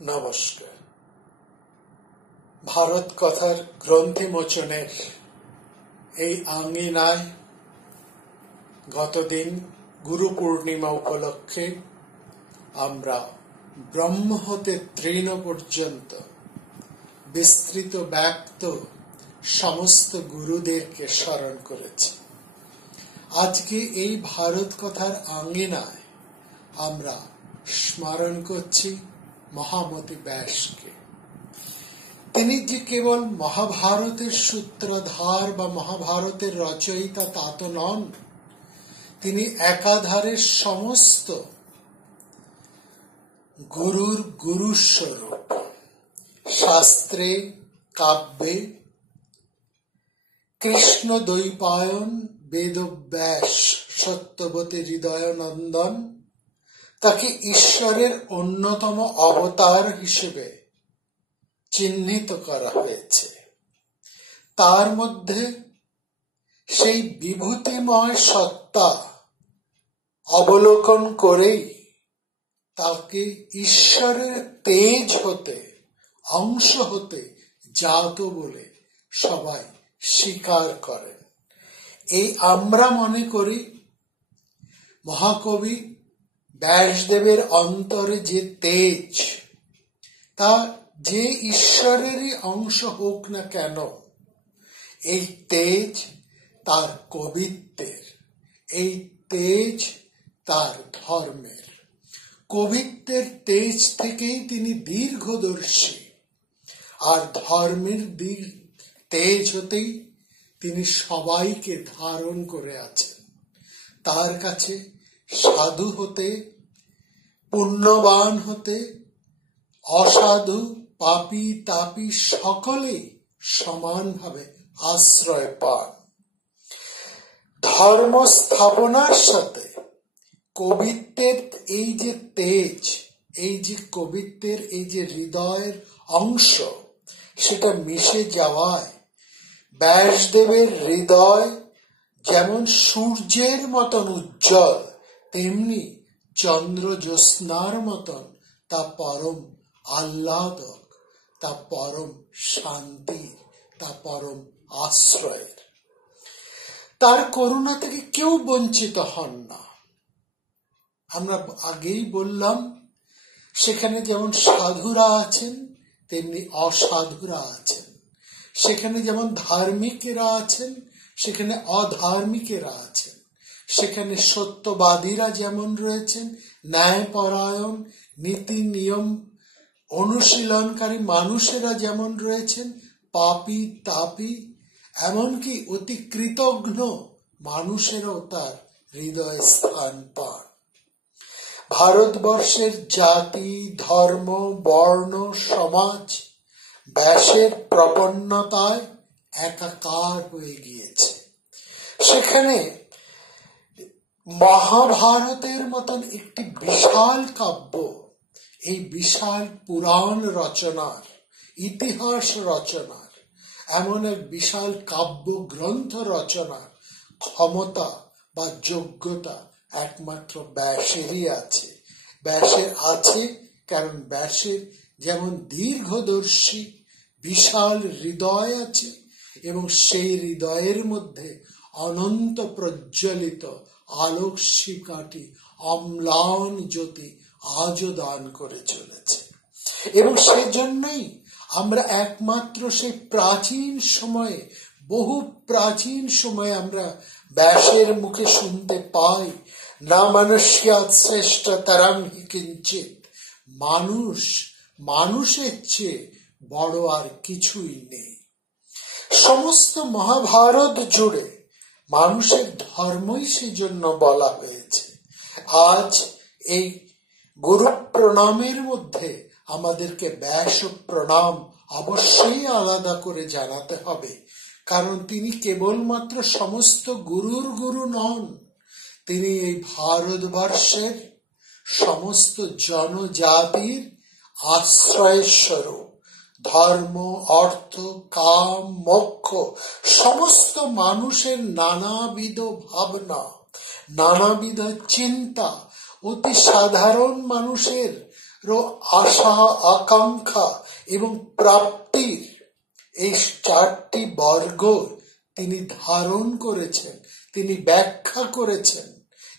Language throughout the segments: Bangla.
নমস্কার। ভারত কথার গ্রন্থি মোচনের এই আঙ্গিনায় গতদিন গুরু পূর্ণিমা উপলক্ষে আমরা ব্রহ্ম হতে তৃণ পর্যন্ত বিস্তৃত ব্যক্ত সমস্ত গুরুদেরকে স্মরণ করেছি। আজকে এই ভারত কথার আঙ্গিনায় আমরা স্মরণ করছি মহামতি ব্যাসকে। তিনি যে কেবল মহাভারতের সূত্রধার বা মহাভারতের রচয়িতা তা তো নন, তিনি একাধারে সমস্ত গুরুর গুরুস্বরূপ। শাস্ত্রে, কাব্যে কৃষ্ণ দ্বৈপায়ন, বেদব্যাস, সত্যবতী হৃদয়নন্দন তাকে ঈশ্বরের অন্যতম অবতার হিসেবে চিহ্নিত করা হয়েছে। তার মধ্যে সেই বিভূতিময় সত্তা অবলোকন করেই তাকে ঈশ্বরের তেজ হতে, অংশ হতে জাত বলে সবাই স্বীকার করেন। এই আমরা মনে করি মহাকবি ব্যাসদেবের অন্তরে যে তেজ, তা যে ঈশ্বরেরই অংশ হোক না কেন, এই তেজ তার কবিত্বের, এই তেজ তার ধর্মের। কবিত্বের তেজ থেকেই তিনি দীর্ঘদর্শী, আর ধর্মের তেজ হতেই তিনি সবাইকে ধারণ করে আছেন। তার কাছে সাধু হতে, পুণ্যবান হতে, অসাধু, পাপী, তাপী সকলেই সমানভাবে আশ্রয় পান। ধর্ম স্থাপনার সাথে কবিত্বের এই যে তেজ, এই যে কবিত্বের এই যে হৃদয়ের অংশ, সেটা মিশে যাওয়ায় ব্যাসদেবের হৃদয় যেমন সূর্যের মতন উজ্জ্বল, তেমনি চন্দ্র জ্যোৎস্নার মতন তা পরম আহ্লাদক, তা পরম শান্তির, তা পরম আশ্রয়ের। তার করুণা থেকে কেউ বঞ্চিত হন না। আমরা আগেই বললাম, সেখানে যেমন সাধুরা আছেন তেমনি অসাধুরা আছেন, সেখানে যেমন ধার্মিকেরা আছেন সেখানে অধার্মিকেরা আছেন, সেখানে সত্যবাদীরা যেমন রয়েছেন, ন্যায়পরায়ণ, নীতি নিয়ম অনুশীলনকারী মানুষেরা যেমন রয়েছেন, পাপী, তাপী, এমনকি অতি কৃতজ্ঞ মানুষেরও তার হৃদয়ে স্থান পান। ভারতবর্ষের জাতি, ধর্ম, বর্ণ, সমাজ ব্যাসের প্রপন্নতায় একাকার হয়ে গিয়েছে। সেখানে মহাভারতের মতন একটি বিশাল কাব্য, এই বিশাল পুরাণ রচনার, ইতিহাস রচনার, এমন এক বিশাল কাব্য গ্রন্থ রচনার ক্ষমতা বা যোগ্যতা একমাত্র ব্যাসেরই আছে। ব্যাসের আছে কারণ ব্যাসের যেমন দীর্ঘদর্শী বিশাল হৃদয় আছে, এবং সেই হৃদয়ের মধ্যে অনন্ত প্রজ্বলিত আলোক শিখাটি অম্লান জ্যোতি আজও দান করে চলেছে। এবং সেজন্যই আমরা একমাত্র সেই প্রাচীন সময়ে, বহু প্রাচীন সময়ে আমরা ব্যাসের মুখে শুনতে পাই, না মনুষ্যাৎ শ্রেষ্ঠতরং হি কিঞ্চিৎ, মানুষ, মানুষের চেয়ে বড় আর কিছুই নেই। সমস্ত মহাভারত জুড়ে মানুষের ধর্মই সেজন্য বলা হয়েছে। আজ এই গুরু প্রণামের মধ্যে আমাদেরকে ব্যাস প্রণাম অবশ্যই আলাদা করে জানাতে হবে, কারণ তিনি কেবলমাত্র সমস্ত গুরুর গুরু নন, তিনি এই ভারতবর্ষের সমস্ত জনজাতির আশ্রয়স্বরূপ। ধর্ম, অর্থ, কাম, মোক্ষ সমস্ত মানুষের নানাবিধ ভাবনা, নানাবিধ চিন্তা, অতি সাধারণ মানুষের আশা, আকাঙ্ক্ষা এবং প্রাপ্তির এই 4টি বর্গ তিনি ধারণ করেছেন, তিনি ব্যাখ্যা করেছেন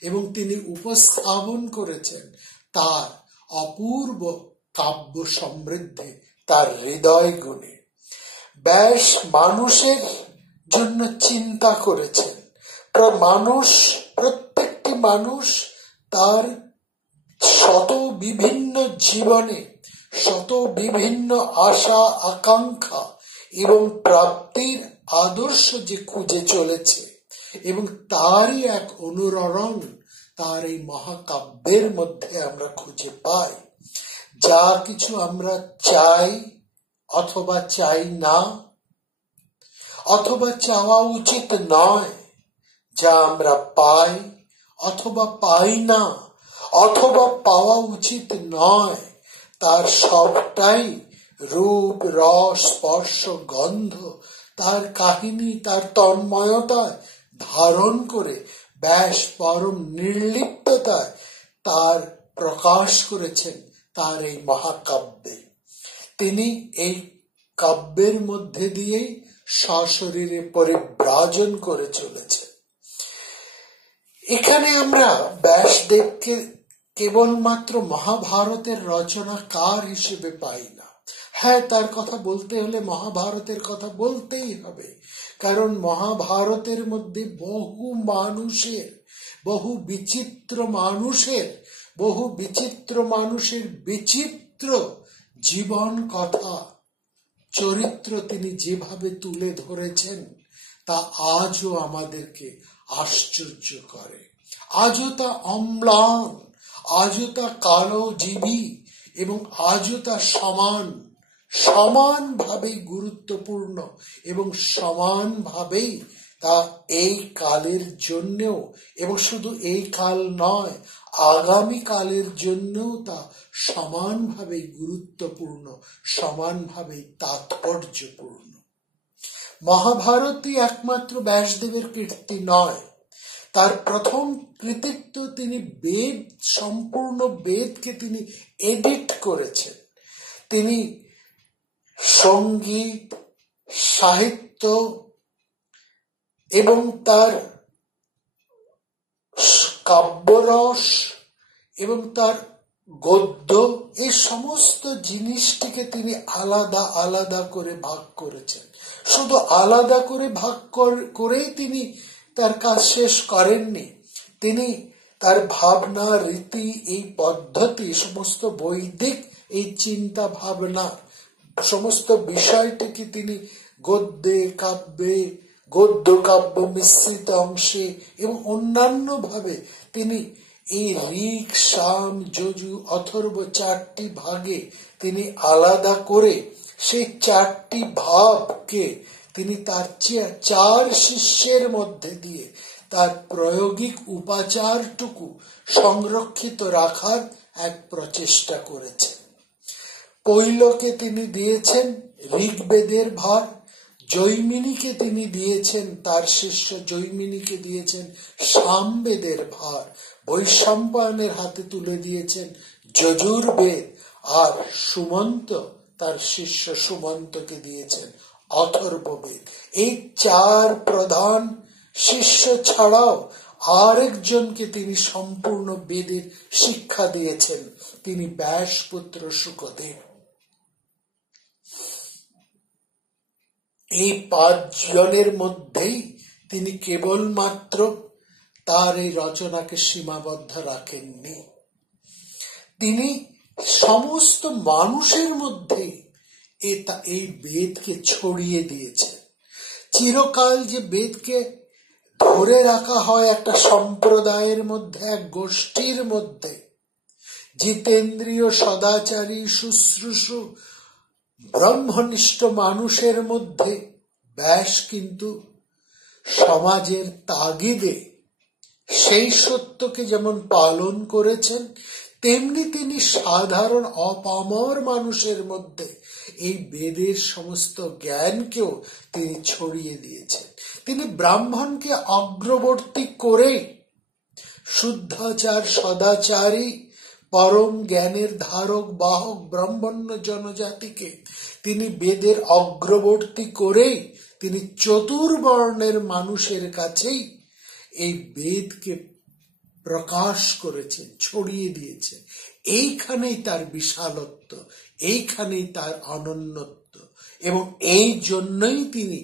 এবং তিনি উপস্থাপন করেছেন তার অপূর্ব কাব্য সমৃদ্ধি, তার হৃদয় গুণে। ব্যাস মানুষের জন্য চিন্তা করেছেন। প্রত্যেকটি মানুষ তার শত বিভিন্ন জীবনে শত বিভিন্ন আশা, আকাঙ্ক্ষা এবং প্রাপ্তির আদর্শ যে খুঁজে চলেছে এবং তারই এক অনুরণন তার এই মহাকাব্যের মধ্যে আমরা খুঁজে পাই। যা কিছু আমরা চাই অথবা চাই না, অথবা চাওয়া উচিত নয়, যা আমরা পাই অথবা পাই না, অথবা পাওয়া উচিত নয়, তার সবটাই রূপ, রস, স্পর্শ, গন্ধ, তার কাহিনী, তার তন্ময়তায় ধারণ করে ব্যাস পরম নির্লিপ্ততায় তার প্রকাশ করেছেন তার এই মহাকাব্যে। তিনি এই কাব্যের মধ্যে দিয়েই সশরীরে পরিব্রাজন করে চলেছেন। এখানে আমরা ব্যাসদেবকে কেবলমাত্র মহাভারতের রচনাকার হিসেবে পাই না। হ্যাঁ, তার কথা বলতে হলে মহাভারতের কথা বলতেই হবে, কারণ মহাভারতের মধ্যে বহু বিচিত্র বিচিত্র জীবন কথা, চরিত্র তিনি যেভাবে তুলে ধরেছেন তা আজও আমাদেরকে আশ্চর্য করে। আজও তা অম্লান, আজও তা কালোজীবী এবং আজও তা সমানভাবেই গুরুত্বপূর্ণ এবং সমানভাবেই তা এই কালের জন্যও, এবং শুধু এই কাল নয়, আগামী কালের জন্যও তা সমানভাবেই গুরুত্বপূর্ণ, সমানভাবেই তাৎপর্যপূর্ণ। মহাভারতই একমাত্র ব্যাসদেবের কীর্তি নয়। তার প্রথম কৃতিত্ব, তিনি সম্পূর্ণ বেদকে তিনি এডিট করেছেন। তিনি সঙ্গীত, সাহিত্য এবং তার কাব্যরস এবং তার গদ্য, এই সমস্ত জিনিসটিকে তিনি আলাদা আলাদা করে ভাগ করেছেন। শুধু আলাদা করে ভাগ করেই তিনি তার কাজ শেষ করেননি। তিনি তার ভাবনা, রীতি, এই পদ্ধতি, সমস্ত বৈদিক এই চিন্তা ভাবনা, সমস্ত বিষয়টিকে তিনি গদ্যে, কাব্যে, গদ্য কাব্য মিশ্রিত অংশে এবং অন্যান্য ভাবে তিনি এই ঋক, সাম, যজু, অথর্ব 4টি ভাগে তিনি আলাদা করে সেই 4টি ভাবকে তিনি তার 4 শিষ্যের মধ্যে দিয়ে তার প্রায়োগিক উপাচারটুকু সংরক্ষিত রাখার এক প্রচেষ্টা করেছেন। পৈলকে তিনি দিয়েছেন ঋগ্বেদের ভার, জৈমিনীকে তিনি দিয়েছেন, তার শিষ্য জৈমিনীকে দিয়েছেন সামবেদের ভার, বৈশম্পায়নের হাতে তুলে দিয়েছেন যজুর্বেদ, আর সুমন্ত তার শিষ্য সুমন্তকে দিয়েছেন অথর্ববেদ। এই 4 প্রধান শিষ্য ছাড়াও আরেকজনকে তিনি সম্পূর্ণ বেদের শিক্ষা দিয়েছেন, তিনি ব্যাসপুত্র শুকদেব। এই 5 জনের মধ্যেই তিনি কেবলমাত্র তার এই রচনাকে সীমাবদ্ধ রাখেননি, তিনি সমস্ত মানুষের মধ্যে এই বেদকে ছড়িয়ে দিয়েছেন। চিরকাল যে বেদকে ধরে রাখা হয় একটা সম্প্রদায়ের মধ্যে, এক গোষ্ঠীর মধ্যে, জিতেন্দ্রীয়, সদাচারী, শুশ্রূষু, ব্রহ্মনিষ্ঠ মানুষের মধ্যে, ব্যাস কিন্তু সমাজের তাগিদে সেই সত্যকে যেমন পালন করেছেন, তেমনি তিনি সাধারণ অপামর মানুষের মধ্যে এই বেদের সমস্ত জ্ঞানকেও তিনি ছড়িয়ে দিয়েছেন। তিনি ব্রাহ্মণকে অগ্রবর্তী করে শুদ্ধাচার, সদাচারী, পরম জ্ঞানের ধারক বাহক ব্রাহ্মণ্য জনজাতিকে তিনি বেদের অগ্রবর্তী করেই তিনি চতুর্বর্ণের মানুষের কাছেই এই বেদকে প্রকাশ করেছেন, ছড়িয়ে দিয়েছেন। এইখানেই তার বিশালত্ব, এইখানেই তার অনন্যত্ব, এবং এই জন্যই তিনি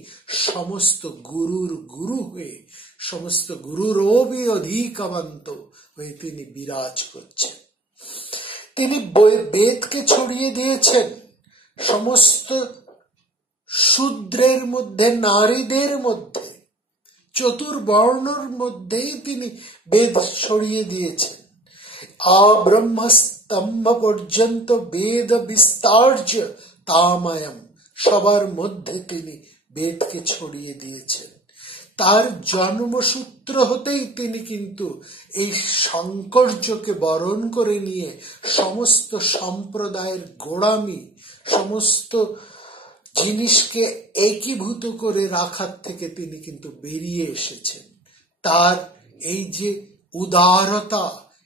সমস্ত গুরুর গুরু হয়ে, সমস্ত গুরুর অধিকাবন্ত হয়ে তিনি বিরাজ করছেন। তিনি বেদকে ছড়িয়ে দিয়েছেন সমস্ত শূদ্রের মধ্যে, নারীদের মধ্যে, চতুর্বর্ণের মধ্যেই তিনি বেদ ছড়িয়ে দিয়েছেন। আব্রহ্মস্তম্ভ পর্যন্ত বেদ বিস্তার্য তাময়ম, সবার মধ্যে তিনি বেদকে ছড়িয়ে দিয়েছেন। তার জন্মসূত্র হতেই তিনি কিন্তু এই সংকর্যকে বরণ করে নিয়ে সমস্ত সম্প্রদায়ের গোড়ামি, সমস্ত জিনিসকে একীভূত করে রাখার থেকে তিনি কিন্তু বেরিয়ে এসেছেন। তার এই যে উদারতা,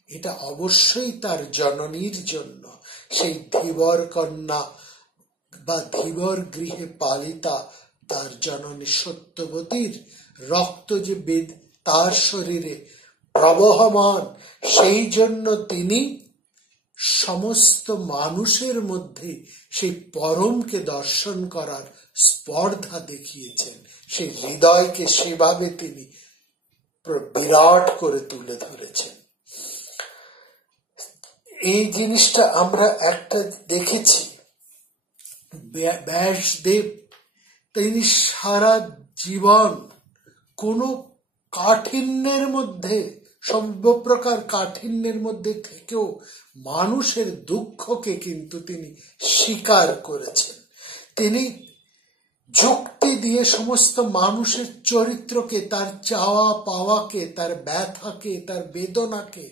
এটা অবশ্যই তার জননীর জন্য, সেই ধীবর কন্যা বা ধীবর গৃহে পালিতা তার জননী সত্যবতীর রক্ত যে বেদ তার শরীরে প্রবহমান, সেই জন্য তিনি সমস্ত মানুষের মধ্যে সেই পরমকে দর্শন করার স্পর্ধা দেখিয়েছেন। সেই হৃদয়কে সেভাবে তিনি বিরাট করে তুলে ধরেছেন। এই জিনিসটা আমরা একটা দেখেছি, ব্যাসদেব তিনি সারা জীবন কোনো কাঠিন্যের মধ্যে, সর্বপ্রকার কাঠিন্যের মধ্যে থেকেও মানুষের দুঃখকে কিন্তু তিনি স্বীকার করেছেন। তিনি যুক্তি দিয়ে সমস্ত মানুষের চরিত্রকে, তার চাওয়া পাওয়াকে, তার ব্যথাকে, তার বেদনাকে,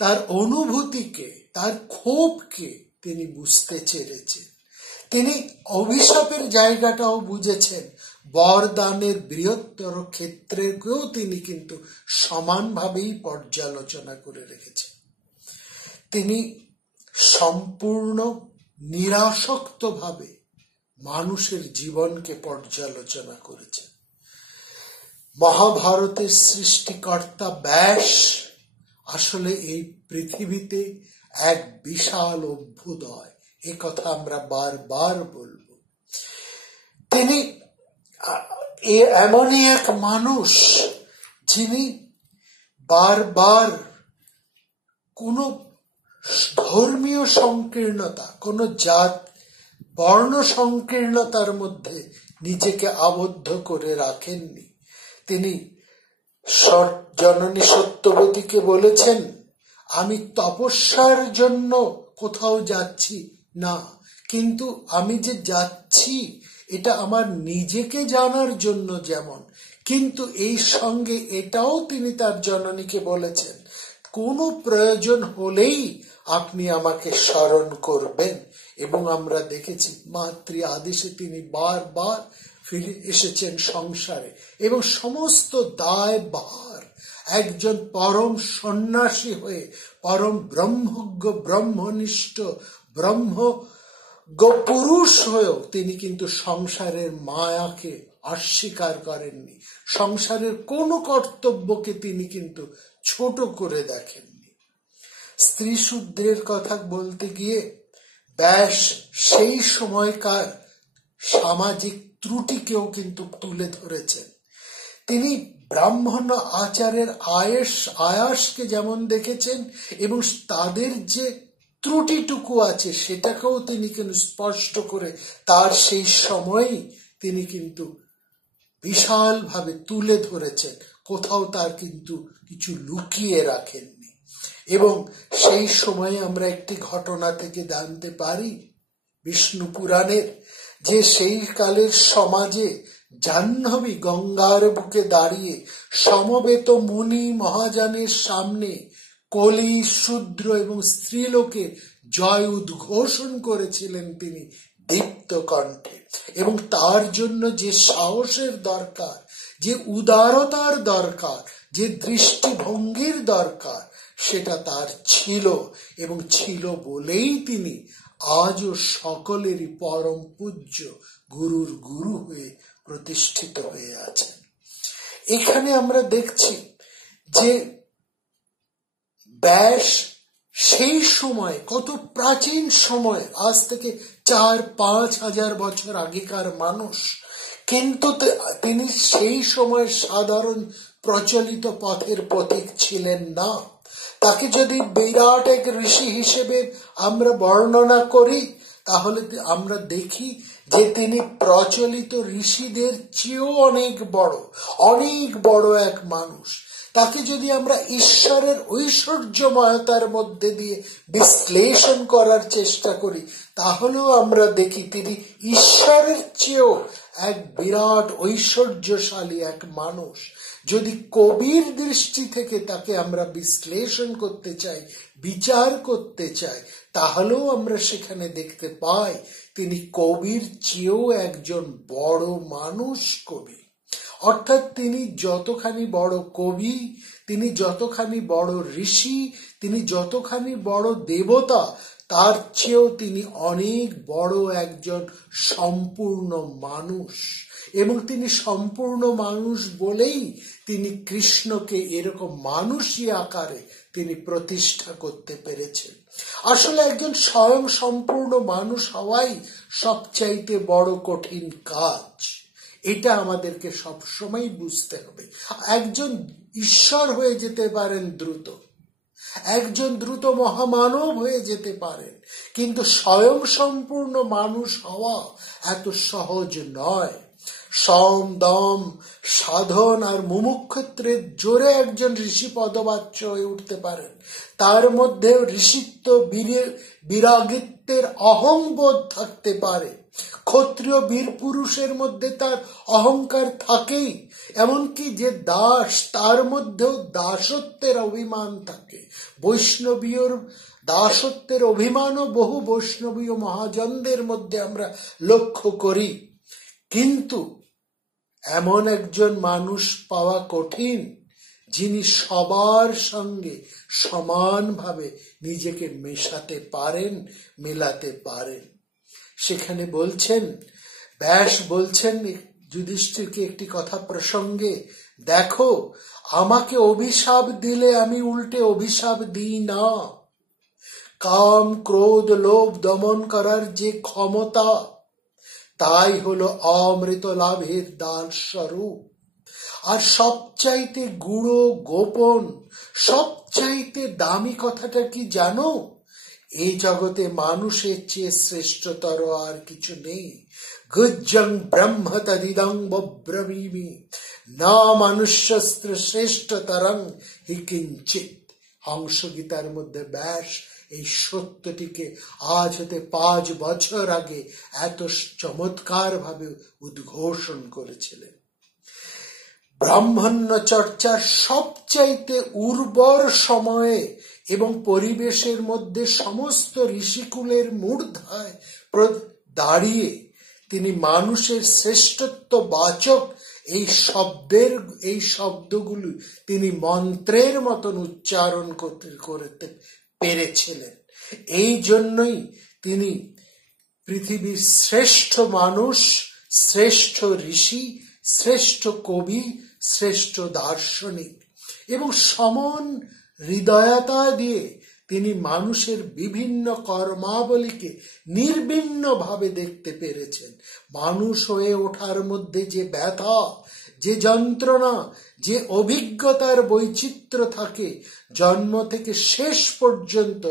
তার অনুভূতিকে, তার ক্ষোভকে তিনি বুঝতে চেয়েছেন। তিনি অভিশাপের জায়গাটাও বুঝেছেন, বরদানের বৃহত্তর ক্ষেত্রেকেও তিনি কিন্তু সমানভাবেই পর্যালোচনা করে রেখেছেন। তিনি সম্পূর্ণ নিরাসক্তভাবে মানুষের জীবনকে পর্যালোচনা করেছেন। মহাভারতের সৃষ্টিকর্তা ব্যাস আসলে এই পৃথিবীতে এক বিশাল অভ্যুদয়, এ কথা আমরা বারবার বলবো। তিনি এমনই এক মানুষ যিনি বারবার কোনো ধর্মীয় সংকীর্ণতা, কোনো জাত বর্ণ সংকীর্ণতার মধ্যে নিজেকে আবদ্ধ করে রাখেননি। তিনি জননী সত্যবতীকে বলেছেন, আমি তপস্যার জন্য কোথাও যাচ্ছি না, কিন্তু আমি যে যাচ্ছি এটা আমার নিজেকে জানার জন্য যেমন, কিন্তু এই সঙ্গে এটাও তিনি তার জননীকে বলেছেন, কোনো প্রয়োজন হলেই আপনি আমাকে স্মরণ করবেন। এবং আমরা দেখেছি মাতৃ আদেশে তিনি বারবার ফিরে এসেছেন সংসারে, এবং সমস্ত দায় ভার একজন পরম সন্ন্যাসী হয়ে, পরম ব্রহ্মজ্ঞ ব্রহ্মনিষ্ঠ ব্রহ্মজ্ঞ পুরুষ হয়েও তিনি কিন্তু সংসারের মায়াকে অস্বীকার করেননি। সংসারের কোনো কর্তব্যকে তিনি কিন্তু ছোট করে দেখেননি। স্ত্রী শূদ্রের কথা বলতে গিয়ে ব্যাস সেই সময়কার সামাজিক ত্রুটিকেও কিন্তু তুলে ধরেছেন। তিনি ব্রাহ্মণ আচারের আয়াসকে যেমন দেখেছেন, এবং তাদের যে ত্রুটিটুকু আছে সেটাকেও তিনি কিন্তু স্পষ্ট করে তার সেই সময়ই তিনি কিন্তু বিশালভাবে তুলে ধরেছেন। কোথাও তার কিন্তু কিছু লুকিয়ে রাখেননি। এবং সেই সময়ে আমরা একটি ঘটনা থেকে জানতে পারি বিষ্ণু পুরাণের, যে সেই কালের সমাজে জাহ্নবী গঙ্গার বুকে দাঁড়িয়ে সমবেত মুনি মহাজনের সামনে কলি, শূদ্র এবং স্ত্রীলোকে জয় উদ্ঘোষণ করেছিলেন তিনি দীপ্ত কণ্ঠে। এবং তার জন্য যে সাহসের দরকার, যে উদারতার দরকার, যে দৃষ্টিভঙ্গির দরকার, সেটা তার ছিল, এবং ছিল বলেই তিনি আজও সকলেরই পরম পূজ্য গুরুর গুরু হয়ে প্রতিষ্ঠিত হয়ে আছেন। এখানে আমরা দেখছি যে ব্যাস সেই সময়, কত প্রাচীন সময়, আজ থেকে 4-5 হাজার বছর আগেকার মানুষ, কিন্তু তিনি সেই সময় সাধারণ প্রচলিত পথের পথিক ছিলেন না। তাকে যদি বিরাট এক ঋষি হিসেবে আমরা বর্ণনা করি, তাহলে আমরা দেখি যে তিনি প্রচলিত ঋষিদের চেয়েও অনেক বড় এক মানুষ। তাকে যদি আমরা ঈশ্বরের ঐশ্বর্যময়তার মধ্যে দিয়ে বিশ্লেষণ করার চেষ্টা করি, তাহলেও আমরা দেখি তিনি ঈশ্বরের চেয়েও এক বিরাট ঐশ্বর্যশালী এক মানুষ। যদি কবির দৃষ্টি থেকে তাকে আমরা বিশ্লেষণ করতে চাই, বিচার করতে চাই, তাহলেও আমরা সেখানে দেখতে পাই তিনি কবির চেয়েও একজন বড় মানুষ কবি। অর্থাৎ তিনি যতখানি বড় কবি, তিনি যতখানি বড় ঋষি, তিনি যতখানি বড় দেবতা, তার চেয়েও তিনি অনেক বড় একজন সম্পূর্ণ মানুষ। এবং তিনি সম্পূর্ণ মানুষ বলেই তিনি কৃষ্ণকে এরকম মানুষই আকারে তিনি প্রতিষ্ঠা করতে পেরেছেন। আসলে একজন স্বয়ং সম্পূর্ণ মানুষ হওয়াই সবচাইতে বড় কঠিন কাজ। এটা আমাদেরকে সবসময় বুঝতে হবে। একজন ঈশ্বর হয়ে যেতে পারেন দ্রুত, একজন দ্রুত মহামানব হয়ে যেতে পারেন, কিন্তু স্বয়ং সম্পূর্ণ মানুষ হওয়া এত সহজ নয়। সম দম সাধন আর মুমুক্ষত্বের জোরে একজন ঋষি পদবাচ্য হয়ে উঠতে পারেন। তার মধ্যে ঋষিত্ব বিরাগিত্বের অহংবোধ থাকতে পারে। ক্ষত্রিয় বীর পুরুষের মধ্যে তার অহংকার থাকেই, এমনকি যে দাস তার মধ্যেও দাসত্বের অভিমান থাকে। বৈষ্ণবীয় দাসত্বের অভিমানও বহু বৈষ্ণবীয় মহাজনদের মধ্যে আমরা লক্ষ্য করি। কিন্তু এমন একজন মানুষ পাওয়া কঠিন, যিনি সবার সঙ্গে সমানভাবে নিজেকে মেশাতে পারেন, মেলাতে পারেন। সেখানে ব্যাস বলছেন যুধিষ্ঠিরকে একটি কথা প্রসঙ্গে, দেখো, আমাকে অভিশাপ দিলে আমি উল্টে অভিশাপ দিই না। কাম ক্রোধ লোভ দমন করার যে ক্ষমতা, তাই হলো অমৃত লাভের দ্বার স্বরূপ। আর সবচাইতে গূঢ় গোপন, সবচাইতে দামি কথাটা কি জানো? এই জগতে মানুষের চেয়ে শ্রেষ্ঠতর আর কিছু নেই। গুজ্জং ব্রহ্ম তদিদং ব্রবীমি না মনুষ্যস্ত্র শ্রেষ্ঠতরং হি কিঞ্চিত। হংসগীতার মধ্যে ব্যাস এই সত্যটিকে আজ হতে 5 বছর আগে এত চমৎকার ভাবে উদ্ঘোষণ করেছিলেন। ব্রাহ্মণ্য চর্চার সবচাইতে উর্বর সময়ে এবং পরিবেশের মধ্যে সমস্ত ঋষিকুলের মূর্ধায় দাঁড়িয়ে তিনি মানুষের শ্রেষ্ঠত্ব বাচক এই শব্দগুলি তিনি মন্ত্রের মতন উচ্চারণ করতে পেরেছিলেন। এই জন্যই তিনি পৃথিবীর শ্রেষ্ঠ মানুষ, শ্রেষ্ঠ ঋষি, শ্রেষ্ঠ কবি, শ্রেষ্ঠ দার্শনিক, এবং সমান হৃদয়তা দিয়ে তিনি মানুষের বিভিন্ন কর্মাবলীকে নির্বিন্ন ভাবে দেখতে পেরেছেন। মানুষ হয়ে ওঠার মধ্যে যে ব্যথা, যে যন্ত্রণা, যে অভিজ্ঞতার বৈচিত্র্য থাকে, জন্ম থেকে শেষ পর্যন্ত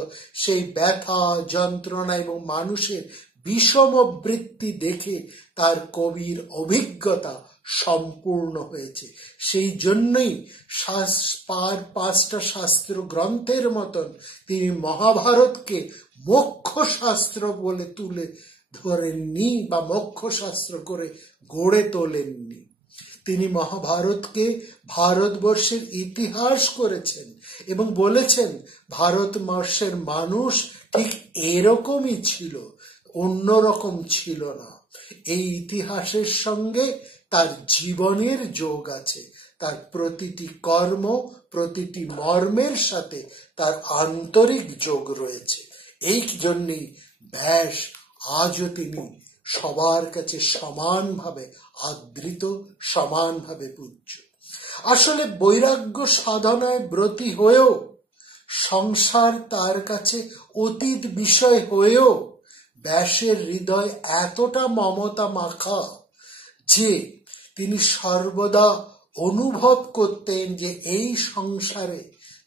সেই ব্যথা যন্ত্রণা এবং মানুষের বিষম বৃত্তি দেখে তার কবির অভিজ্ঞতা সম্পূর্ণ হয়েছে। সেই জন্যই 5টা শাস্ত্র গ্রন্থের মতন তিনি মহাভারতকে মোক্ষ শাস্ত্র বলে তুলে ধরেননি বা মোক্ষ শাস্ত্র করে গড়ে তোলেননি। তিনি মহাভারতকে ভারতবর্ষের ইতিহাস করেছেন এবং বলেছেন ভারতবর্ষের মানুষ ঠিক এরকমই ছিল, অন্যরকম ছিল না। এই ইতিহাসের সঙ্গে তার জীবনের যোগ আছে। তার প্রতিটি কর্ম, প্রতিটি মর্মের সাথে তার আন্তরিক যোগ রয়েছে। এই জন্যই ব্যাস আজও তিনি সবার কাছে সমানভাবে আদৃত, সমানভাবে পূজ্য। আসলে বৈরাগ্য সাধনায় ব্রতী হয়েও, সংসার তার কাছে অতীত বিষয় হয়েও ব্যাসের হৃদয় এতটা মমতা মাখা যে তিনি সর্বদা অনুভব করতেন যে এই সংসারে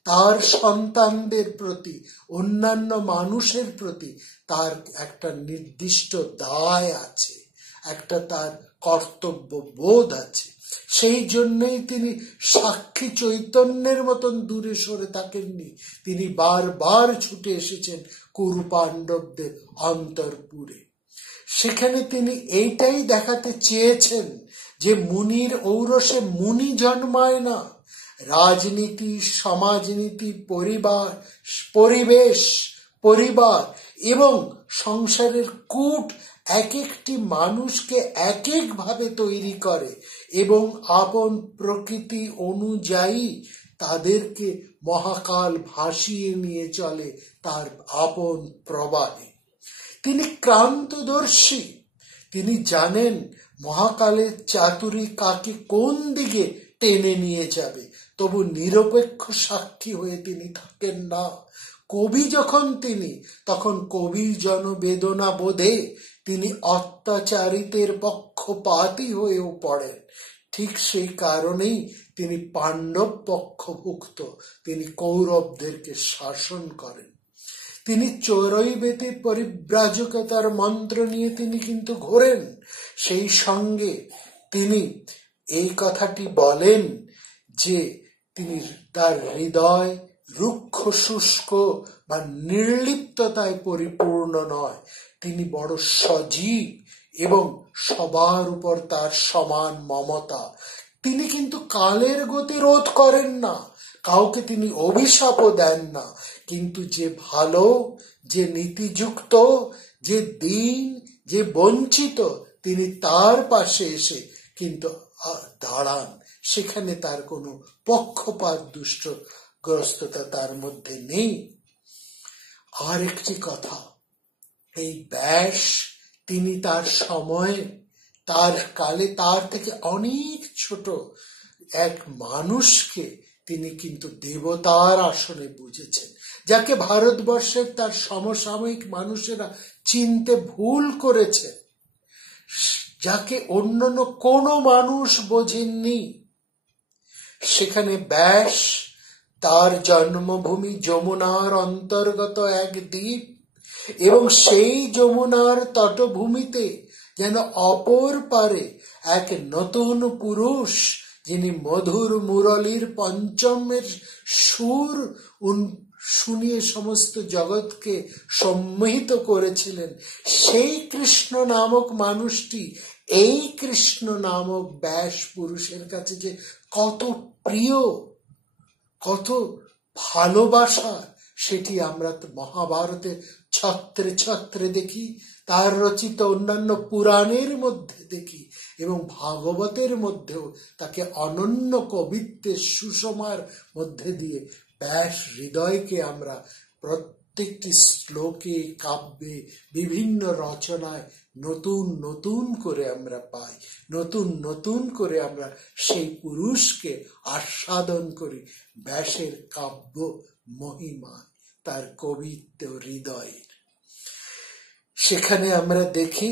তার সন্তানদের প্রতি, অন্যান্য মানুষের প্রতি তার একটা নির্দিষ্ট দায় আছে, একটা তার কর্তব্য বোধ আছে। সেই জন্যই তিনি সাক্ষী চৈতন্যের মতন দূরে সরে থাকেননি। তিনি বারবার ছুটে এসেছেন কুরু পাণ্ডবদের অন্তরপুরে। সেখানে তিনি এইটাই দেখাতে চেয়েছেন যে মুনির ঔরসে মুনি জন্মায় না। রাজনীতি, সমাজনীতি, পরিবার এবং সংসারের কূট এক একটি মানুষকে এক একভাবে তৈরি করে এবং আপন প্রকৃতি অনুযায়ী তাদেরকে মহাকাল ভাসিয়ে নিয়ে চলে তার আপন প্রবাহে। তিনি ক্রান্তদর্শী, তিনি জানেন মহাকালের চাতুরী কাকে কোন দিকে টেনে নিয়ে যাবে, তবু নিরপেক্ষ সাক্ষী হয়ে তিনি থাকেন না। কবি যখন তিনি, তখন কবির জনবেদনা বোধে তিনি অত্যাচারিতের পক্ষপাতী হয়েও পড়েন। ঠিক সেই কারণেই তিনি পাণ্ডব পক্ষভুক্ত, তিনি কৌরবদেরকে শাসন করেন। তিনি চৈরৈবেতি পরিব্রাজকতার মন্ত্র নিয়ে তিনি কিন্তু ঘোরেন। সেই সঙ্গে তিনি এই কথাটি বলেন যে তিনি তার হৃদয় রুক্ষ শুষ্ক বা নির্লিপ্ততায় পরিপূর্ণ নয়, তিনি বড় সজীব এবং সবার উপর তার সমান মমতা। তিনি কিন্তু কালের গতি রোধ করেন না, কাউকে তিনি অভিশাপও দেন না, কিন্তু যে ভালো, যে নীতিযুক্ত, যে দীন, যে বঞ্চিত, তিনি তার পাশে এসে কিন্তু দাঁড়ান। সেখানে তার কোনো পক্ষপাত, দুষ্টগ্রস্ততা তার মধ্যে নেই। আর একটি কথা, এই ব্যাস তিনি তার সময়ে, তার কালে তার থেকে অনেক ছোট এক মানুষকে তিনি কিন্তু দেবতার আসনে বুঝেছেন, যাকে ভারতবর্ষের তার সমসাময়িক মানুষেরা চিনতে ভুল করেছে, যাকে অন্যান্য কোনো মানুষ বোঝেননি। সেখানে ব্যাস তার জন্মভূমি যমুনার অন্তর্গত এক দ্বীপ, এবং সেই যমুনার তটভূমিতে যেন অপর পারে এক নতুন পুরুষ, যিনি মধুর মুরলীর পঞ্চমের সুর শুনিয়ে সমস্ত জগৎকে সম্মোহিত করেছিলেন। সেই কৃষ্ণ নামক মানুষটি এই কৃষ্ণ নামক ব্যাস পুরুষের কাছে যে কত প্রিয়, কত ভালোবাসা, সেটি আমরা মহাভারতের ছত্রে ছত্রে দেখি, তার রচিত অন্যান্য পুরাণের মধ্যে দেখি, এবং ভাগবতের মধ্যেও তাকে অনন্য কবিত্বের সুষমার মধ্যে দিয়ে ব্যাস হৃদয়কে আমরা প্রত্যেকটি শ্লোকে, কাব্যে, বিভিন্ন রচনায় নতুন নতুন করে আমরা পাই, নতুন নতুন করে আমরা সেই পুরুষকে আস্বাদন করি ব্যাসের কাব্য মহিমা, তার কবিত্ব হৃদয়ের। সেখানে আমরা দেখি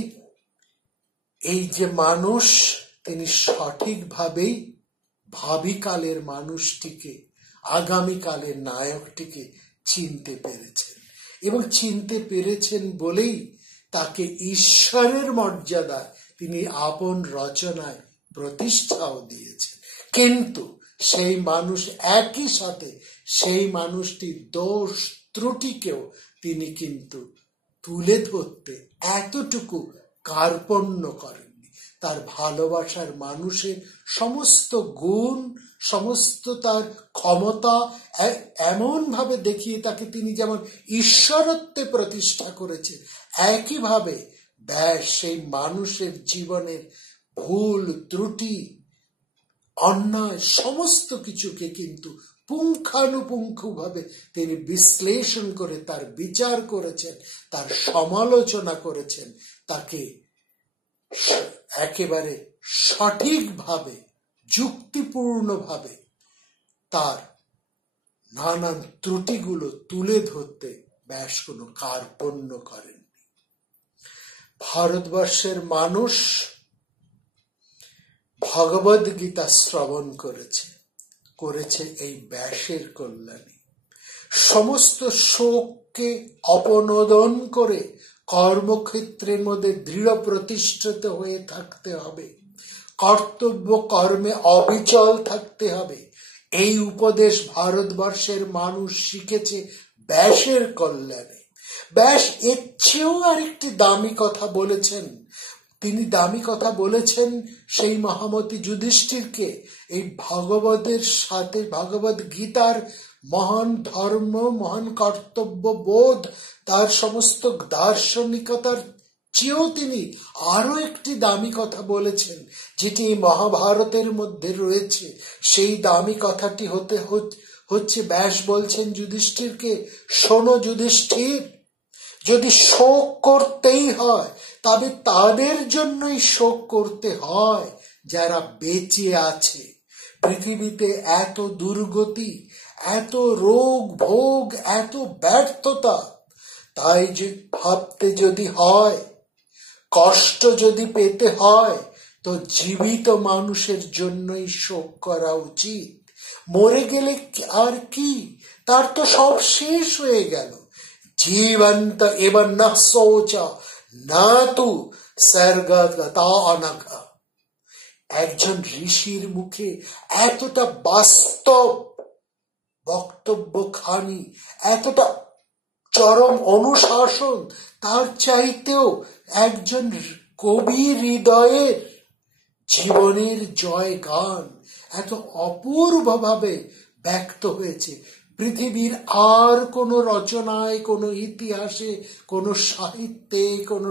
এই যে মানুষ, তিনি সঠিকভাবেই ভাবিকালের মানুষটিকে, আগামীকালের নায়কটিকে চিনতে পেরেছেন, এবং চিনতে পেরেছেন বলেই তাকে ঈশ্বরের মর্যাদা তিনি আপন রচনায় প্রতিষ্ঠাও দিয়েছেন। কিন্তু সেই মানুষ একই সাথে সেই মানুষটির দোষ ত্রুটিকেও তিনি কিন্তু তুলে ধরতে এতটুকু কার্পণ্য করেননি। তার ভালোবাসার মানুষের সমস্ত গুণ, সমস্ত তার ক্ষমতা এমন ভাবে দেখিয়ে তাকে তিনি যেমন ঈশ্বরত্বে প্রতিষ্ঠা করেছেন, একইভাবে ব্যাস সেই মানুষের জীবনের ভুল ত্রুটি, অন্যায় সমস্ত কিছুকে কিন্তু পুঙ্খানুপুঙ্খভাবে তিনি বিশ্লেষণ করে তার বিচার করেছেন, তার সমালোচনা করেছেন, তাকে একেবারে সঠিকভাবে যুক্তিপূর্ণভাবে তার নানান ত্রুটিগুলো তুলে ধরতে ব্যাস কোনো কার্পণ্য করেননি। ভারতবর্ষের মানুষ ভগবদ গীতা শ্রবণ করেছে এই ব্যাসের কল্যাণে। সমস্ত শোককে অপনোদন করে কর্মক্ষেত্রের মধ্যে দৃঢ় প্রতিষ্ঠিত হয়ে থাকতে হবে, কর্তব্য কর্মে অবিচল থাকতে হবে। এই উপদেশ ভারতবর্ষের মানুষ শিখেছে ব্যাসের কল্যাণে। ব্যাস এর চেয়েও আরেকটি দামি কথা বলেছেন। তিনি দামি কথা বলেছেন সেই মহামতি যুধিষ্ঠিরকে। এই ভগবতের সাথে ভগবদ গীতার মহান ধর্ম, মহান কর্তব্য বোধ, তার সমস্ত দার্শনিকতার চেয়েও তিনি আরো একটি দামি কথা বলেছেন, যেটি মহাভারতের মধ্যে রয়েছে। সেই দামি কথাটি হচ্ছে ব্যাস বলছেন যুধিষ্ঠিরকে, শোনো যুধিষ্ঠির, যদি শোক করতেই হয় তবে তাদের জন্যই শোক করতে হয় যারা বেঁচে আছে। পৃথিবীতে এত দুর্গতি, এত রোগ ভোগ, এত ব্যর্থতা, তাই যে ভাবতে যদি হয়, কষ্ট যদি পেতে হয়, তো জীবিত মানুষের জন্যই শোক করা উচিত। মরে গেলে আর কি, তার তো সব শেষ হয়ে গেল। জীবন্ত এব না শোচা না তু স্বর্গগতা অনঘা। একজন ঋষির মুখে এতটা বাস্তব বক্তব্য খানি, এতটা চরম অনুশাসন, তার চাইতেও একজন কবি হৃদয়ের জীবনের জয় গান এত অপূর্বভাবে ব্যক্ত হয়েছে। পৃথিবীর আর কোন রচনায়, কোন ইতিহাসে, কোন সাহিত্যে, কোন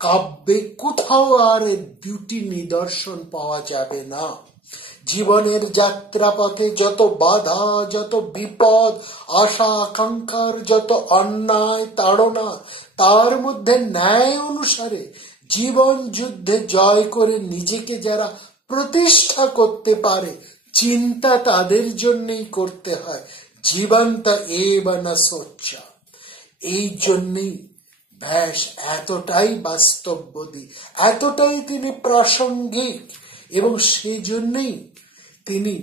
কাব্যে কোথাও আর দুটি নিদর্শন পাওয়া যাবে না। জীবনের যাত্রাপথে যত বাধা, যত বিপদ, আশা আকাঙ্ক্ষার যত অন্যায় তাড়না, তার মধ্যে ন্যায় অনুসারে জীবন যুদ্ধে জয় করে নিজেকে যারা প্রতিষ্ঠা করতে পারে, চিন্তা তাদের জন্যই করতে হয়। জীবন্ত এব না সোচ্চা। এই জন্যই ব্যাস এতটাই বাস্তববাদী, এতটাই তিনি প্রাসঙ্গিক, এবং সেই জন্যই তিনি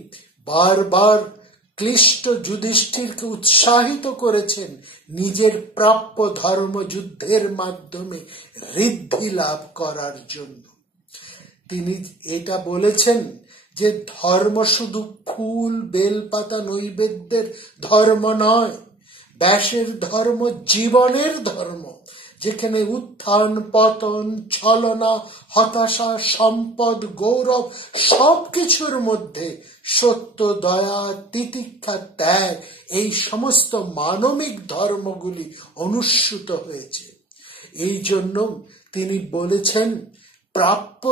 বারবার ক্লিষ্ট যুধিষ্ঠিরকে উৎসাহিত করেছেন নিজের প্রাপ্য ধর্ম যুদ্ধের মাধ্যমে ঋদ্ধি লাভ করার জন্য। তিনি এটা বলেছেন যে ধর্ম শুধু ফুল বেলপাতা নৈবেদ্যের ধর্ম নয়, ব্যাসের ধর্ম জীবনের ধর্ম, যেখানে উত্থান পতন, ছলনা, হতাশা, সম্পদ, গৌরব সবকিছুর মধ্যে সত্য, দয়া, তিতিক্ষা, ত্যাগ, এই সমস্ত মানবিক ধর্মগুলি অনুস্যূত হয়েছে। এই জন্য তিনি বলেছেন প্রাপ্য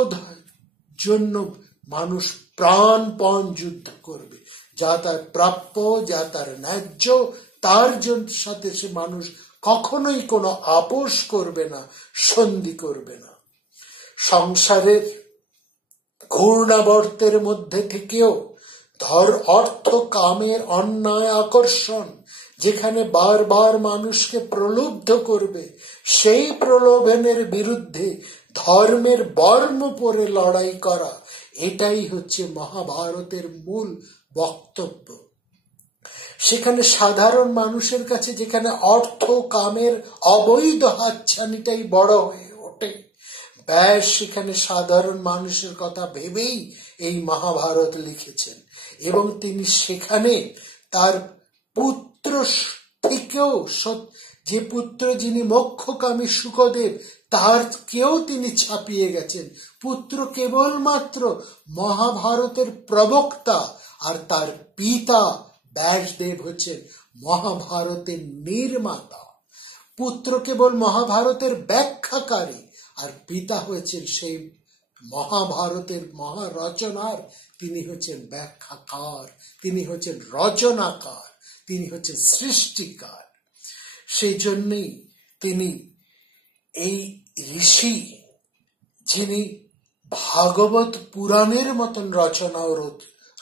জন্য মানুষ প্রাণপণ যুদ্ধ করবে, যা তার প্রাপ্য, যা তার ন্যায্য, তার সাথে সে মানুষ কখনোই কোনো আপোষ করবে না, সন্ধি করবে না। সংসারের ঘূর্ণাবর্তের মধ্যে থেকেও অর্থ কামের অন্যায় আকর্ষণ যেখানে বারবার মানুষকে প্রলুব্ধ করবে, সেই প্রলোভনের বিরুদ্ধে ধর্মের বর্ম পরে লড়াই করা, এটাই হচ্ছে মহাভারতের মূল বক্তব্য। সেখানে সাধারণ মানুষের কাছে যেখানে অর্থ কামের অবৈধ হাতছানিটাই বড় হয়ে ওঠে, ব্যাস সেখানে সাধারণ মানুষের কথা ভেবেই এই মহাভারত লিখেছেন। এবং তিনি সেখানে তার পুত্র থেকেও, যে পুত্র যিনি মোক্ষকামী সুখদেব, তার কেউ তিনি ছাপিয়ে গেছেন। পুত্র কেবলমাত্র মহাভারতের প্রবক্তা, আর তার পিতা ব্যাসদেব হচ্ছেন মহাভারতের নির্মাতা। পুত্র কেবল মহাভারতের ব্যাখ্যাকারী, আর পিতা হয়েছেন সেই মহাভারতের মহারচনার তিনি হচ্ছেন ব্যাখ্যাকার, তিনি হচ্ছেন রচনাকার, তিনি হচ্ছেন সৃষ্টিকার। সেই জন্যই তিনি এই ঋষি, যিনি ভাগবত পুরাণের মতন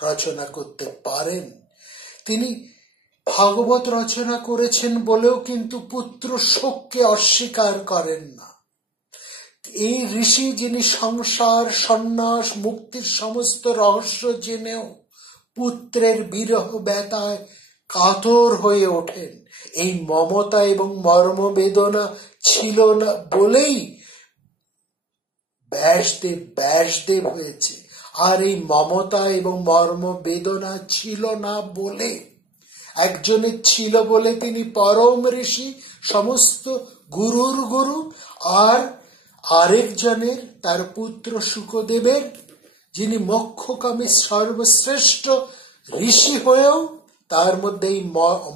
রচনা করতে পারেন, তিনি ভাগবত রচনা করেছেন বলেও কিন্তু পুত্র শোককে অস্বীকার করেন না। এই ঋষি, যিনি সংসার, সন্ন্যাস, মুক্তির সমস্ত রহস্য জেনেও পুত্রের বিরহ ব্যথায় কাতর হয়ে ওঠেন, এই মমতা এবং মর্মবেদনা ছিল না বলেই ব্যাসদেব হয়েছে। আর এই মমতা এবং মর্মবেদনা ছিল না বলে, একজনের ছিল বলে তিনি পরম ঋষি, সমস্ত গুরুর গুরু, আর আরেকজনের তার পুত্র শুকদেবের, যিনি মোক্ষকামী সর্বশ্রেষ্ঠ ঋষি হয়েও তার মধ্যে এই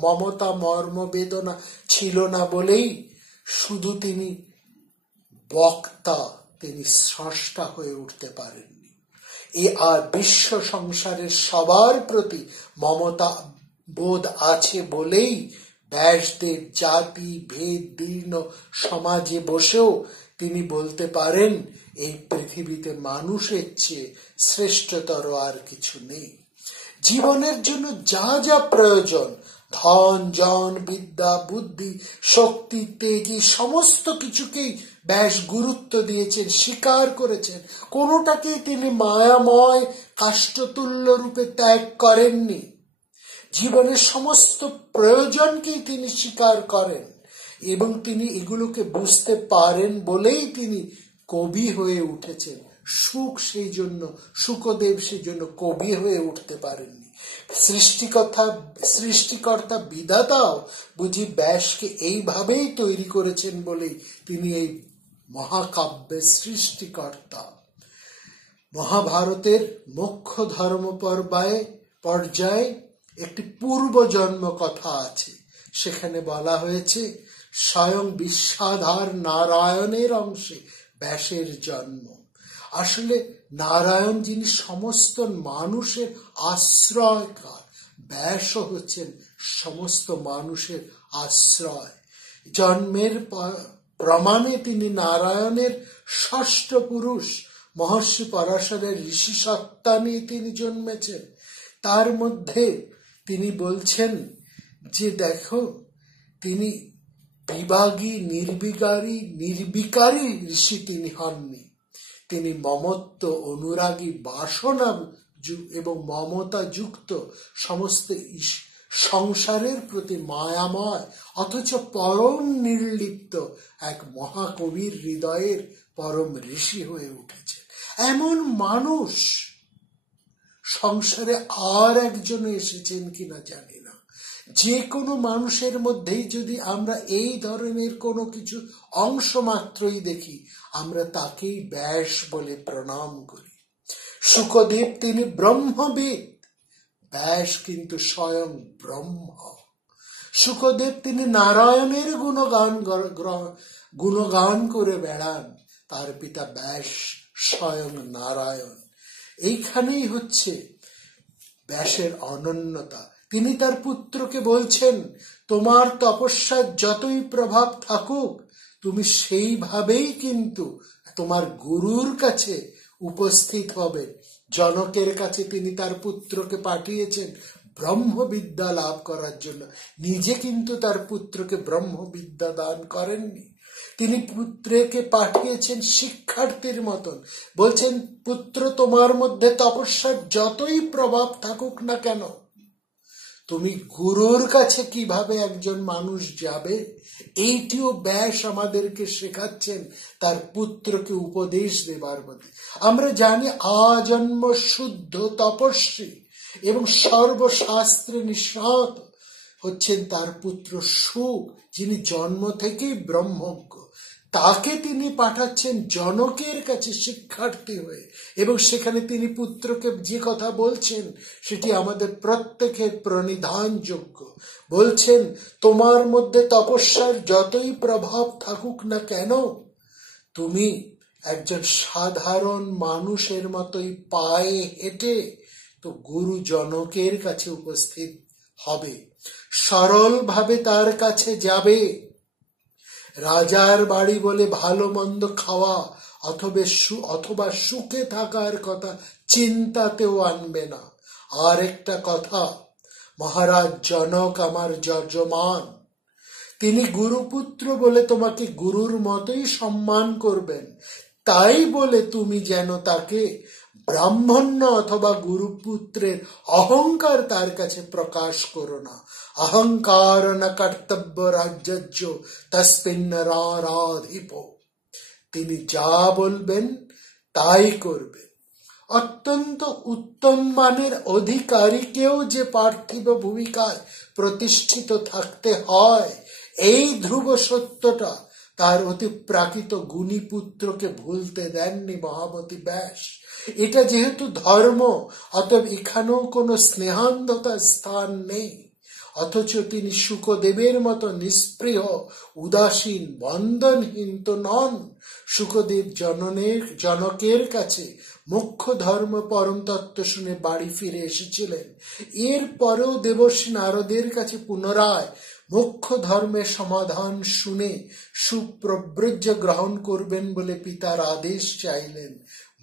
মমতা মর্মবেদনা ছিল না বলেই শুধু তিনি বক্তা, তিনি স্রষ্টা হয়ে উঠতে পারেননি। আর বিশ্ব সংসারের সবার প্রতি মমতা বোধ আছে বলেই ব্যাসদেব জাতি ভেদ দীর্ণ সমাজে বসেও তিনি বলতে পারেন, এই পৃথিবীতে মানুষের চেয়ে শ্রেষ্ঠতর আর কিছু নেই। জীবনের জন্য যা যা প্রয়োজন, ধন জন বিদ্যা বুদ্ধি শক্তি তেজি, সমস্ত কিছুকেই ব্যাস গুরুত্ব দিয়েছেন, স্বীকার করেছেন। কোনোটাকেই তিনি মায়াময় কাষ্ঠতুল্য রূপে ত্যাগ করেননি। জীবনের সমস্ত প্রয়োজনকেই তিনি স্বীকার করেন এবং তিনি এগুলোকে বুঝতে পারেন বলেই তিনি কবি হয়ে উঠেছেন। শুকদেব সেই জন্য কবি হয়ে উঠতে পারেননি। সৃষ্টিকর্তা বিধাতাও বুঝি ব্যাসকে এইভাবেই তৈরি করেছেন বলেই তিনি এই মহাকাব্যের সৃষ্টিকর্তা। মহাভারতের মুখ্য ধর্ম পর্যায়ে একটি পূর্বজন্ম কথা আছে। সেখানে বলা হয়েছে, স্বয়ং বিশ্বাধার নারায়ণের অংশে ব্যাসের জন্ম। আসলে নারায়ণ, যিনি সমস্ত মানুষের আশ্রয়কার, ব্যাসও হচ্ছেন সমস্ত মানুষের আশ্রয়। জন্মের প্রমাণে তিনি নারায়ণের ষষ্ঠ পুরুষ। মহর্ষি পরাশরের ঋষি সত্তা নিয়ে তিনি জন্মেছেন। তার মধ্যে তিনি বলছেন যে দেখো, তিনি বিভাগী নির্বিকারী ঋষি তিনি হননি। তিনি মমত্ব অনুরাগী বাসনা এবং মমতা যুক্ত সমস্ত সংসারের প্রতি মায়াময় অথচ পরম নির্লিপ্ত এক মহাকবির হৃদয়ের পরম ঋষি হয়ে উঠেছে। এমন মানুষ সংসারে আর একজন এসেছেন কিনা জানি না। যে কোনো মানুষের মধ্যেই যদি আমরা এই ধরনের কোনো কিছু অংশ মাত্রই দেখি, আমরা তাকেই ব্যাস বলে প্রণাম করি। শুকদেব তিনি ব্রহ্মবিদ, ব্যাস কিন্তু স্বয়ং ব্রহ্ম। শুকদেব তিনি নারায়ণের গুণগান করে বেড়ান, তার পিতা ব্যাস স্বয়ং নারায়ণ। এইখানেই হচ্ছে ব্যাসের অনন্যতা। তিনি তার পুত্রকে বলছেন, তোমার তপস্যার যতই প্রভাব থাকুক, তুমি সেইভাবেই কিন্তু তোমার গুরুর কাছে উপস্থিত হবে। জনকের কাছে তিনি তার পুত্রকে পাঠিয়েছেন ব্রহ্মবিদ্যা লাভ করার জন্য। নিজে কিন্তু তার পুত্রকে ব্রহ্মবিদ্যা দান করেননি। তিনি পুত্রকে পাঠিয়েছেন শিক্ষার্থীর মতন। বলছেন, পুত্র, তোমার মধ্যে তপস্যার যতই প্রভাব থাকুক না কেন, তুমি গুরুর কাছে কিভাবে একজন মানুষ যাবে, এইটিও ব্যাস আমাদেরকে শেখাচ্ছেন তার পুত্রকে উপদেশ দেবার মধ্যে। আমরা জানি আজন্ম শুদ্ধ তপস্বী এবং সর্বশাস্ত্রে নিষ্ণাত হচ্ছেন তার পুত্র শুক, যিনি জন্ম থেকেই ব্রহ্মজ্ঞ। তাকে তিনি পাঠাচ্ছেন জনকের কাছে শিক্ষার্থী হয়ে, এবং সেখানে তিনি পুত্রকে যে কথা বলছেন সেটি আমাদের প্রত্যেকের প্রণিধানযোগ্য। বলছেন, তোমার মধ্যে তপস্যার যতই প্রভাব থাকুক না কেন, তুমি একজন সাধারণ মানুষের মতোই পায়ে হেঁটে তো গুরু জনকের কাছে উপস্থিত হবে, সরল ভাবে তার কাছে যাবে। রাজার বাড়ি বলে ভালো মন্দ খাওয়া অথবা সুখে থাকার কথা চিন্তাতেও আনবে না। আর একটা কথা, মহারাজ জনক আমার যজমান, তিনি গুরুপুত্র বলে তোমাকে গুরুর মতোই সম্মান করবেন। তাই বলে তুমি যেন তাকে ব্রাহ্মণ্য অথবা গুরুপুত্রের অহংকার তার কাছে প্রকাশ করো না। অহংকার না কর্তব্য রাজ্য তস্মিন নরারাধিপ। তিনি যা বলবেন তাই করবেন। অত্যন্ত উত্তম মানের অধিকারীকেও যে পার্থিব ভূমিকায় প্রতিষ্ঠিত থাকতে হয়, এই ধ্রুব সত্যটা তার অতিপ্রাকৃত গুণী পুত্রকে ভুলতে দেননি মহামতি ব্যাস। এটা যেহেতু ধর্ম, অতএব এখানেও কোনো স্নেহান্ধতার স্থান নেই। অথচ তিনি শুকদেবের মতো নিষ্প্রিয়, উদাসীন, বন্ধনহীন তো নন। শুকদেব জনকের কাছে মুখ্য ধর্ম পরম তত্ত্ব শুনে বাড়ি ফিরে এসেছিলেন। এর পরেও দেবর্ষি নারদের কাছে পুনরায় মুখ্য ধর্মের সমাধান শুনে সুপ্রব্রজ গ্রহণ করবেন বলে পিতার আদেশ চাইলেন।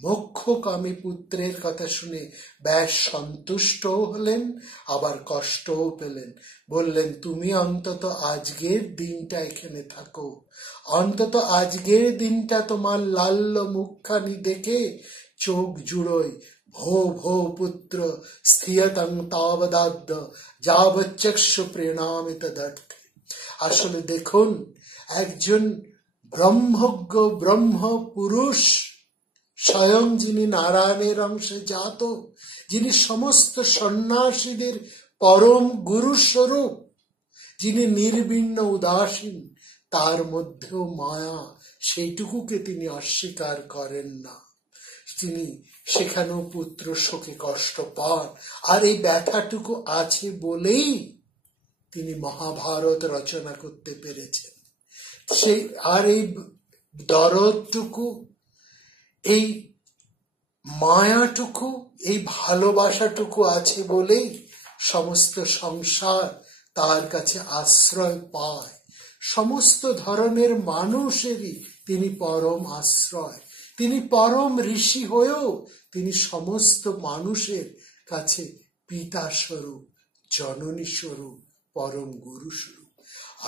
মোক্ষকামী পুত্রের কথা শুনে ব্যাস সন্তুষ্টও হলেন, আবার কষ্টও পেলেন। বললেন, তুমি অন্তত আজকের দিনটা এখানে থাকো, অন্তত আজকের দিনটা তোমার লাল্য মুখখানি দেখে চোখ জুড়োই। ভো ভো পুত্র স্থিয়তং তাবদাদ্য যাবচ্চক্ষু প্রেণামিত দর্থে। আসলে দেখুন, একজন ব্রহ্মজ্ঞ ব্রহ্ম পুরুষ, স্বয়ং যিনি নারায়ণের অংশে জাত, যিনি সমস্ত সন্ন্যাসীদের পরম গুরু স্বরূপ, যিনি নির্বিণ্ণ উদাসীন, তার মধ্যেও মায়া, সেইটুকুকে তিনি অস্বীকার করেন না। তিনি সেখানেও পুত্র শোকে কষ্ট পান। আর এই ব্যথাটুকু আছে বলেই তিনি মহাভারত রচনা করতে পেরেছেন। আর এই দরদটুকু, এই মায়াটুকু, এই ভালোবাসাটুকু আছে বলেই সমস্ত সংসার তার কাছে আশ্রয় পায়। সমস্ত ধরনের মানুষেরই তিনি পরম আশ্রয়। তিনি পরম ঋষি হয়েও তিনি সমস্ত মানুষের কাছে পিতা স্বরূপ, জননী স্বরূপ, পরম গুরু স্বরূপ।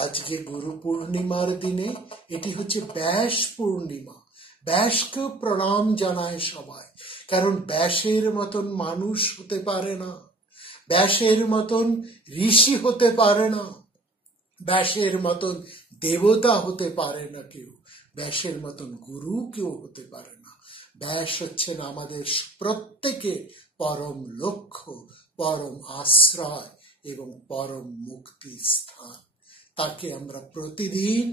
আজকে গুরু পূর্ণিমার দিনে এটি হচ্ছে ব্যাস পূর্ণিমা। ব্যাসকেও প্রণাম জানায় সবাই, কারণ ব্যাসের মতন মানুষ হতে পারে না, ব্যাসের মতন ঋষি হতে পারে না, ব্যাসের মতন দেবতা হতে পারে না কেউ, ব্যাসের মতন গুরু কেউ হতে পারে না। ব্যাস হচ্ছেন আমাদের প্রত্যেকের পরম লক্ষ্য, পরম আশ্রয় এবং পরম মুক্তির স্থান। তাকে আমরা প্রতিদিন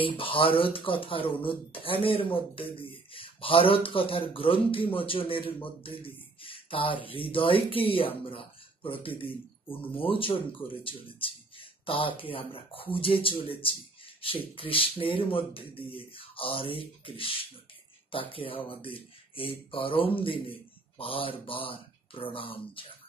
এই ভারত কথার অনুধ্যানের মধ্যে দিয়ে, ভারত কথার গ্রন্থি মোচনের মধ্যে দিয়ে তার হৃদয়কেই আমরা প্রতিদিন উন্মোচন করে চলেছি। তাকে আমরা খুঁজে চলেছি সেই কৃষ্ণের মধ্যে দিয়ে আরেক কৃষ্ণকে। তাকে আমাদের এই পরম দিনে বারবার প্রণাম জানাই।